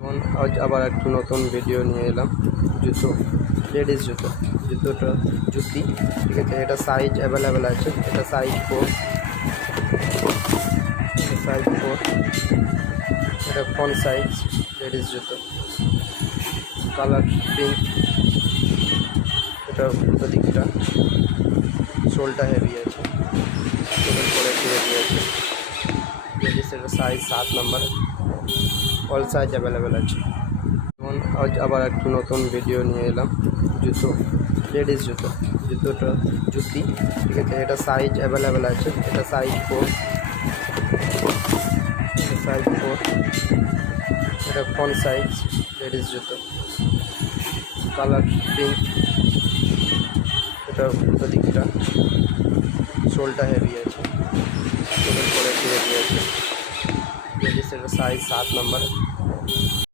যেমন আজ আবার একটা নতুন ভিডিও নিয়ে এলাম জুতো, লেডিস জুতো। জুতোটা জুতি, ঠিক আছে। এটা সাইজ অ্যাভেলেবেল আছে। এটা সাইজ 4, এটা ফ্রন্ট সাইজ লেডিস জুতো, কালার পিঙ্ক। এটা উল্টো দিকটা, সোলটা হেভি আছে, কোয়ালিটি হেভি আছে। লেডিস এটা size 7 number, all size available আছে। যেমন আজ আবার একটা নতুন ভিডিও নিয়ে এলাম জুতো, লেডিস জুতো। জুতোটা জুতি, ঠিক আছে। এটা সাইজ অ্যাভেলেবেল আছে। এটা সাইজ 4, এটা ফ্রন্ট সাইজ লেডিস জুতো, কালার পিঙ্ক। এটা উল্টো দিকটা, সোলটা হেভি আছে, কোয়ালিটি হেভি আছে। লেডিস এটা সাইজ 7 নাম্বার,